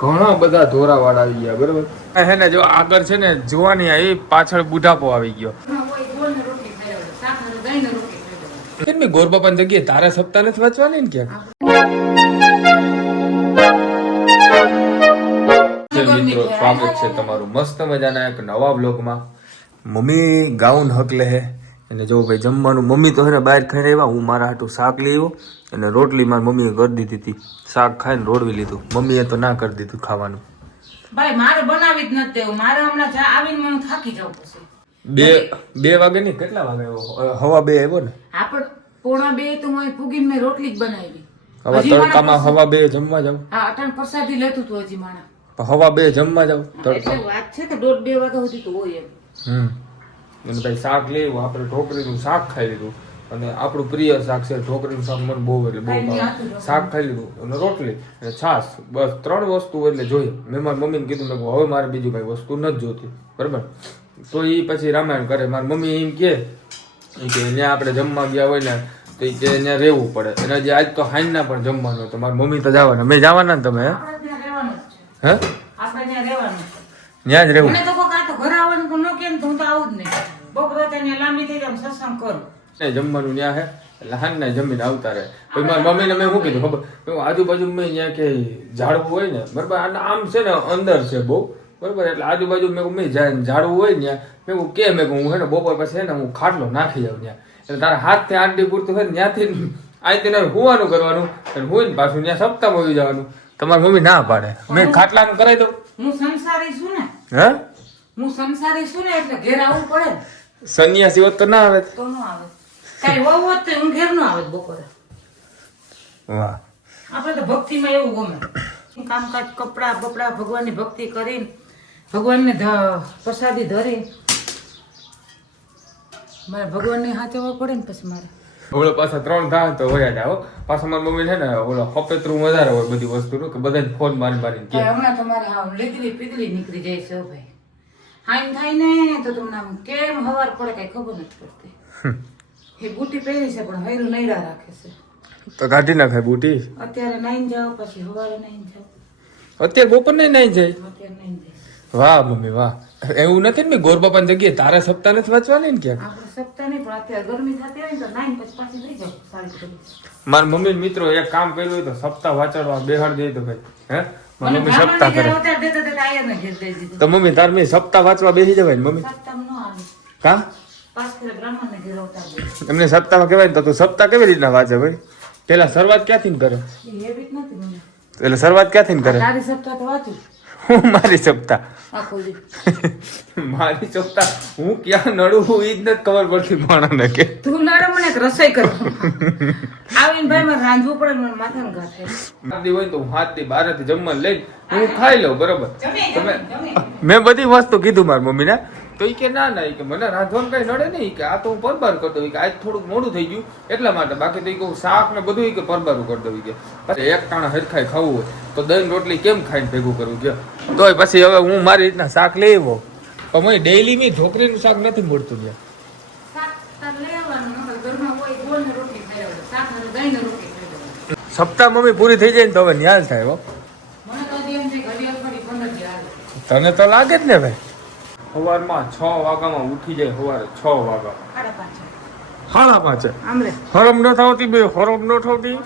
ઘણા બધા ધોરાવાળા આવી ગયા બરોબર? હે ને જો આગળ છે ને જોવાની આવી પાછળ બુઢાપો આવી ગયો. કેમ મેં ગોર જગ્યાએ તારા સપ્તાહ નથી વાંચવાની ને ક્યાંક? મિત્રો સ્વાગત છે તમારું મસ્ત મજાના એક નવા બ્લોગમાં મમ્મી ગાઉન હક લે હે. અને જો ભાઈ જમવાનું મમ્મી તો હરે બહાર ખાઈ આવ્યા હું મારા હાટું શાક લઈ આવ્યો અને રોટલી મારી મમ્મીએ કરી દીધી હતી. શાક ખાઈને રોડવી લીધું. મમ્મીએ તો ના કરી દીધું ખાવાનું. ભાઈ મારે બનાવી જ નથી મારે હમણાં આવીને મને થાકી જવું પછી બે બે વાગે નહીં? કેટલા વાગે આવ્યો હવા બે આવ્યો ને? આપણ પોણા બે તો હું પૂગીને મેં રોટલી જ બનાવી. હવા તડકામાં હવા બે જમવા જાવ હા અટણ પ્રસાદી લેતું તું હજી માણા હવા બે જમવા જાવ તડકા. વાત છે કે દોઢ બે વાગ્યા સુધી તો હોય એમ. હમ. અને ભાઈ શાક લેવું આપણે ઢોકળીનું શાક ખાઈ લીધું. અને આપણું પ્રિય શાક છે ઢોકળીનું શાક મને બહુ એટલે બહુ શાક ખાઈ લીધું અને રોટલી અને છાશ બસ ત્રણ વસ્તુ એટલે જોઈએ. મેં મારી મમ્મીને કીધું મેં હવે મારે બીજું કઈ વસ્તુ નથી જોતી બરાબર? તો એ પછી રામાયણ કરે. મારી મમ્મી એમ કે ઈ કે ત્યાં આપણે જમવા ગયા હોય ને તો એ કે ત્યાં રહેવું પડે. અને જે આજ તો હાઈના પણ જમવાનું તો મારી મમ્મી તો જવાના. મેં જવાના ને તમે હે? ત્યાં જ રહેવું. હું બપોરે ત્યાં લાંબી થઈ જાય સત્સંગ કરું. ને જમવાનું ત્યાં હે એટલે હાંજના જમીને આવતા રહે. પછી મારી મમ્મીને મેં શું કીધું ખબર? આજુબાજુ મેં ત્યાં કે ઝાડવું હોય ને બરાબર આમ છે ને અંદર છે બહુ બરાબર એટલે આજુબાજુ મેં મેં ઝાડવું હોય ને મેં કે? મેં હું હે ને બપોર પછી ને હું ખાટલો નાખી જાઉં ત્યાં એટલે તારા હાથથી આંટી પૂરતું હોય ને ત્યાંથી આઈ તેને હુવાનું કરવાનું અને હુઈને પાછું ત્યાં સપ્તાહ આવી જવાનું. તમારી મમ્મી ના પાડે. મેં ખાટલાનું કરાવી દઉં. હું સંસારી છું ને. હે? હું સંસારી છું ને એટલે ઘેર આવવું પડે ને. સંન્યાસી હોત તો ના આવે. તો ન આવે. કાંઈ વહુ હોત તો હું ઘેર ન આવે બપોરે. વાહ. આપણે તો ભક્તિમાં એવું ગમે. કામકાજ કપડા બપડા ભગવાનની ભક્તિ કરીને ભગવાનને પ્રસાદી ધરી. મારે ભગવાનને હાચવવા પડે ને પછી મારે. ઓલો પાછા ત્રણ થાય તો વયા જાવ પાછા મારી મમ્મી છે ને ઓલો હપેતરું વધારે હોય બધી વસ્તુનું કે બધા ફોન મારી મારીને હમણાં તો મારે હા લીગડી નીકળી જાય છે ભાઈ. હાઈન થાય ને તો તમને આમ કેમ હવાર પડે કઈ ખબર નથી પડતી. એ બુટી પહેરી છે પણ હૈરું નૈરા રાખે છે. તો કાઢી નાખાય બુટી? અત્યારે નાઈન જાવ પછી હવારે નાઈન જાવ. અત્યારે બપોર નહીં નાઈ જાય? અત્યારે નાઈન જાય. વાહ મમ્મી વાહ. એવું નથી ને ગોર બાપા જગ્યાએ તારા સપ્તાહ નથી વાંચવાની ને ક્યાંક? આપણે સપ્તાહ નહીં પણ અત્યારે ગરમી થતી હોય ને તો નાઈન પછી પાછી લઈ જાવ સારી મારા મમ્મી મિત્રો એક કામ કર્યું હોય તો સપ્તાહ વાંચવા બેહાડ દે તો ભાઈ હે? મમ્મી સપ્તાહ કરે. ઘેર દઈ દીધું. તો મમ્મી તાર મેં સપ્તાહ વાંચવા બેસી જવાય ને મમ્મી? સપ્તાહ નો આવે. કા? એમને સપ્તાહમાં કહેવાય ને તો તું સપ્તાહ કેવી રીતના વાંચે ભાઈ? પેલા શરૂઆત ક્યાંથી ને કરે? એટલે શરૂઆત ક્યાંથી ને કરે? હું મારી સપ્તા મારી સપ્તા હું ક્યાં નડું ઈ જ નથી ખબર પડતી માણસને કે. તું નડે મને રસોઈ કર. આવીને ભાઈ મને રાંધવું પડે મને માથાનો ઘા થાય. હોય તો હું હાથથી બારેથી જમવા લઈ હું ખાઈ લઉં બરોબર. તમે મેં બધી વસ્તુ કીધું મારી મમ્મીને. તો એ કે ના ના કે મને રાંધવાનું કઈ નડે નહીં કે આ તો હું પરબાર કરતો દઉં કે આજ થોડુંક મોડું થઈ ગયું એટલા માટે. બાકી તો એ કહું શાક ને બધું કે પરબારું કરી દઉં કે. પછી એક ટાણા હરખાઈ ખાવું હોય તો દહીં રોટલી કેમ ખાઈને ભેગું કરવું કે? તોય પછી હવે હું મારી રીતના શાક લઈ આવ્યો. પણ મને ડેઈલી મી ઢોકરીનું શાક નથી મળતું ત્યાં. સપ્તાહ મમ્મી પૂરી થઈ જાય ને તો હવે ન્યાલ થાય તો તને તો લાગે જ ને ભાઈ સવારમાં છ વાગ્યામાં ઉઠી જાય સવારે છ વાગા. સાડા પાંચ હરમ ન થતી બે હરમ ન થતી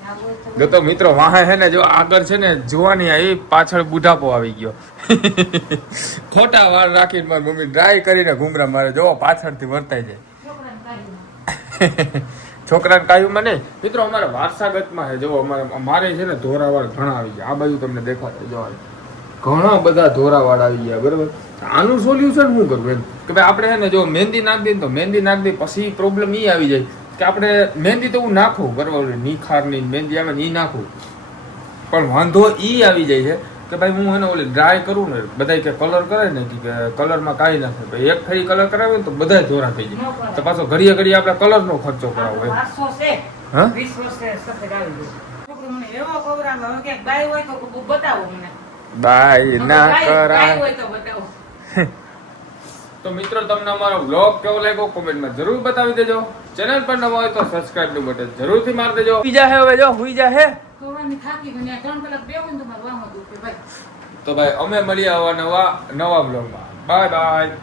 જાવું હોય તો જો તો મિત્રો વાહે છે ને જો આગળ છે ને જોવાની એ પાછળ બુઢાપો આવી ગયો. ખોટા વાળ રાખીને મારી મમ્મી ડ્રાય કરીને ઘૂમરા મારે જો પાછળથી વર્તાઈ જાય. છોકરાને કાયું મને. મિત્રો અમારે વારસાગતમાં છે જો અમારે મારે છે ને ધોરાવાળ ઘણા આવી ગયા. આ બાજુ તમને દેખાતા જો ઘણા બધા ધોરાવાળા આવી ગયા બરાબર? આનું સોલ્યુશન શું કરવું એમ? કે ભાઈ આપણે છે ને જો મહેંદી નાખી દઈએ ને તો મહેંદી નાખી દઈએ પછી પ્રોબ્લેમ એ આવી જાય કે આપણે મહેંદી તો હું નાખું બરાબર? નિખારની મહેંદી આવે ને એ નાખું. પણ વાંધો એ આવી જાય છે કે ભાઈ હું એને ઓલી ડ્રાય કરું ને બધા કે કલર કરે ને કે કલરમાં કાંઈ નાખે. ભાઈ એક ફરી કલર કરાવે ને તો બધા ધોરા થઈ જાય. તો પાછો ઘડીએ ઘડીએ આપણે કલરનો ખર્ચો કરાવો એમ. હા? બાય ના કરાય. હોય તો બતાવો. તો મિત્રો તમને અમારો બ્લોગ કેવો લાગ્યો કોમેન્ટમાં જરૂર બતાવી દેજો. ચેનલ પર નવા હોય તો સબસ્ક્રાઇબનું બટન જરૂરથી મારી દેજો. હુઈ જા હે હવે જો હુઈ જા હે સવારની થાકી ગઈ ને આ ત્રણ કલાક બેહું ને તો ભાઈ. તો ભાઈ અમે મળીએ આવા નવા નવા બ્લોગમાં બાય બાય.